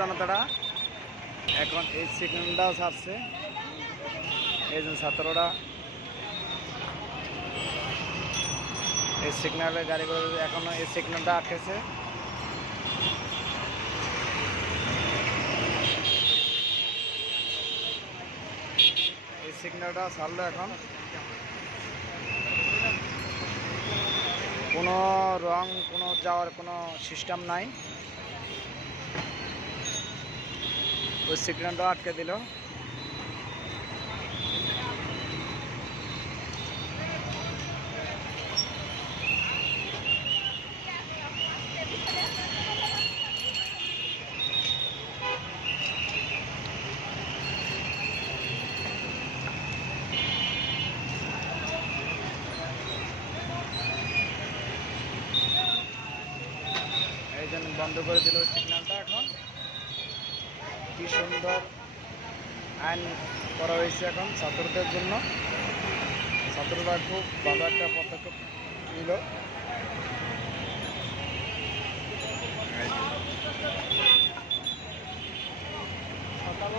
জনতারা, এখন এই সিগন্যালটাও ছাড়ছে। এই যে ছাত্ররা, এই সিগন্যালে গাড়িগুলো এখনও এই সিগন্যালটা আটকেছে। এই সিগন্যালটা ছাড়লো এখন। কোনো রং, কোনো যাওয়ার কোনো সিস্টেম নাই। ওই সিগন্যালটা আটকে দিল বন্ধ করে দিল সিগন্যালটা এখন কি সুন্দর আইন করা হয়েছে এখন ছাত্রদের জন্য। ছাত্ররা খুব ভালো একটা পদক্ষেপ নিল। সকাল